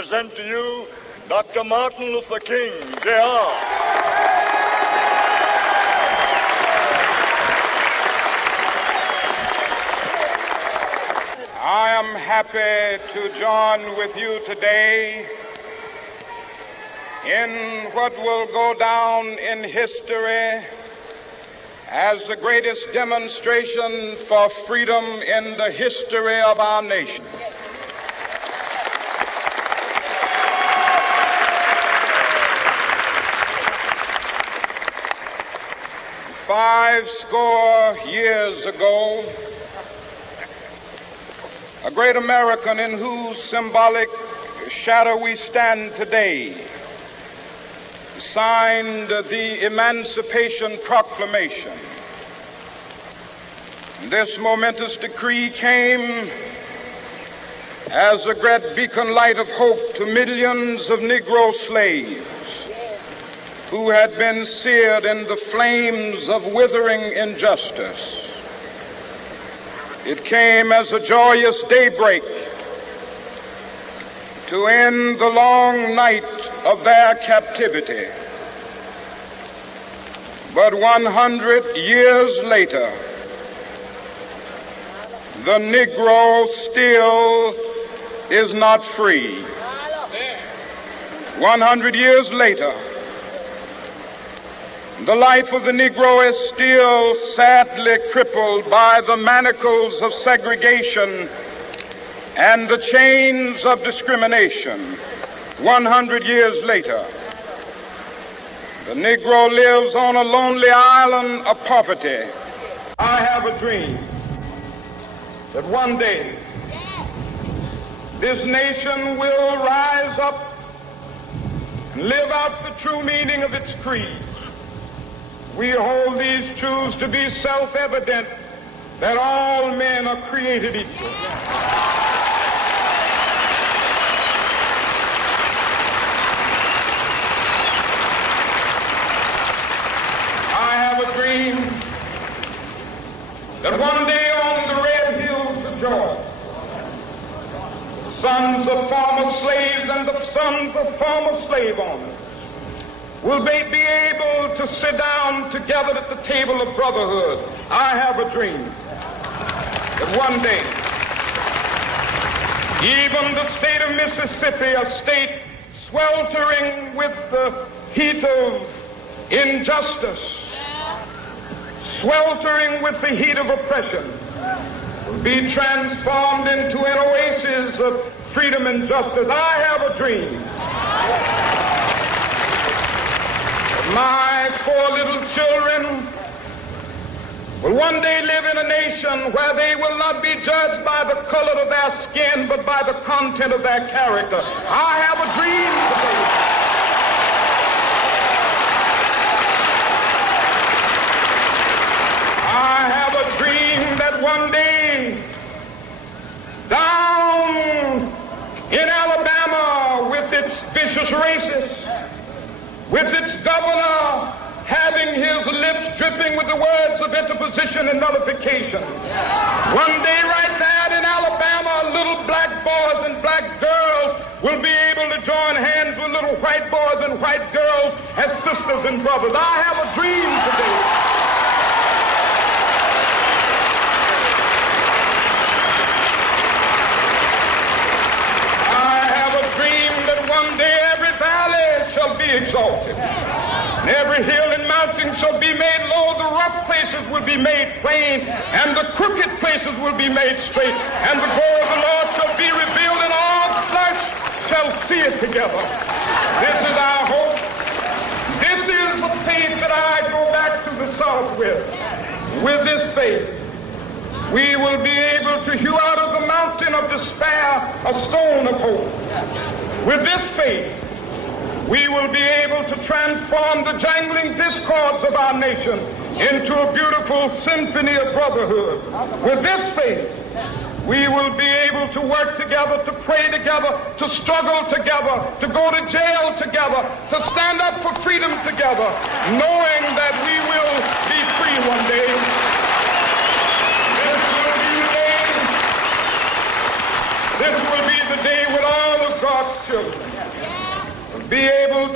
present to you Dr. Martin Luther King, Jr. I am happy to join with you today in what will go down in history as the greatest demonstration for freedom in the history of our nation. Five score years ago, a great American in whose symbolic shadow we stand today signed the Emancipation Proclamation. This momentous decree came as a great beacon light of hope to millions of Negro slaves who had been seared in the flames of withering injustice. It came as a joyous daybreak to end the long night of their captivity. But 100 years later, the Negro still is not free. 100 years later, the life of the Negro is still sadly crippled by the manacles of segregation and the chains of discrimination. 100 years later, the Negro lives on a lonely island of poverty. I have a dream that one day this nation will rise up and live out the true meaning of its creed. We hold these truths to be self-evident, that all men are created equal. I have a dream that one day on the red hills of Georgia, the sons of former slaves and the sons of former slave owners will they be able to sit down together at the table of brotherhood. I have a dream that one day, even the state of Mississippi, a state sweltering with the heat of injustice, sweltering with the heat of oppression, will be transformed into an oasis of freedom and justice. I have a dream. My four little children will one day live in a nation where they will not be judged by the color of their skin, but by the content of their character. I have a dream today. I have a dream that one day, down in Alabama, with its vicious racists, with its governor having his lips dripping with the words of interposition and nullification. One day right there in Alabama, little black boys and black girls will be able to join hands with little white boys and white girls as sisters and brothers. I have a dream today. I have a dream that one day every valley shall be exalted, and every hill and mountain shall be made low. The rough places will be made plain, and the crooked places will be made straight, and the glory of the Lord shall be revealed, and all flesh shall see it together. This is our hope. This is the faith that I go back to the South with. With this faith, we will be able to hew out of the mountain of despair a stone of hope. With this faith, we will be able to transform the jangling discords of our nation into a beautiful symphony of brotherhood. With this faith, we will be able to work together, to pray together, to struggle together, to go to jail together, to stand up for freedom together, knowing that we will be free one day. This will be the day when all of God's children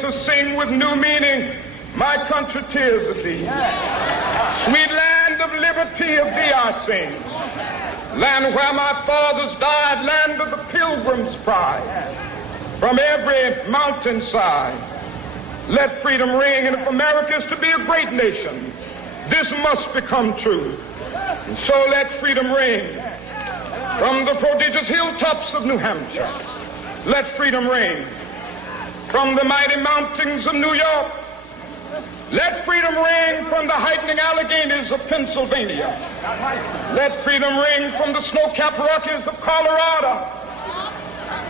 to sing with new meaning, my country, tears of thee. Sweet land of liberty, of thee I sing. Land where my fathers died, land of the pilgrim's pride. From every mountainside, let freedom ring. And if America is to be a great nation, this must become true. And so let freedom ring. From the prodigious hilltops of New Hampshire, let freedom ring. From the mighty mountains of New York, let freedom ring. From the heightening Alleghenies of Pennsylvania, let freedom ring. From the snow-capped Rockies of Colorado,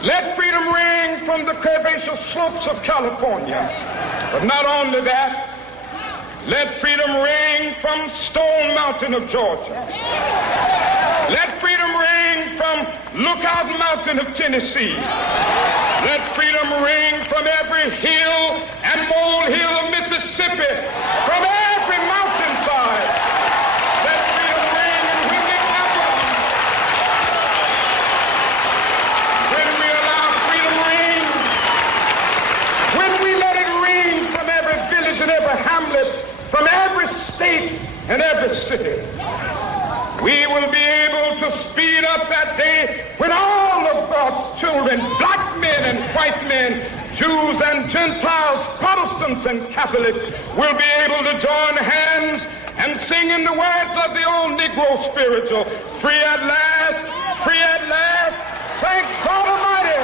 let freedom ring. From the curvaceous slopes of California. But not only that, let freedom ring from Stone Mountain of Georgia. Let freedom ring from Lookout Mountain of Tennessee. Let freedom ring from every hill and molehill of Mississippi, from every mountainside. Let freedom ring. And when it happens, when we allow freedom ring, when we let it ring from every village and every hamlet, from every state and every city, we will be able to speed up that day when all of God's children, black men and white men, Jews and Gentiles, Protestants and Catholics, will be able to join hands and sing in the words of the old Negro spiritual, free at last, thank God Almighty.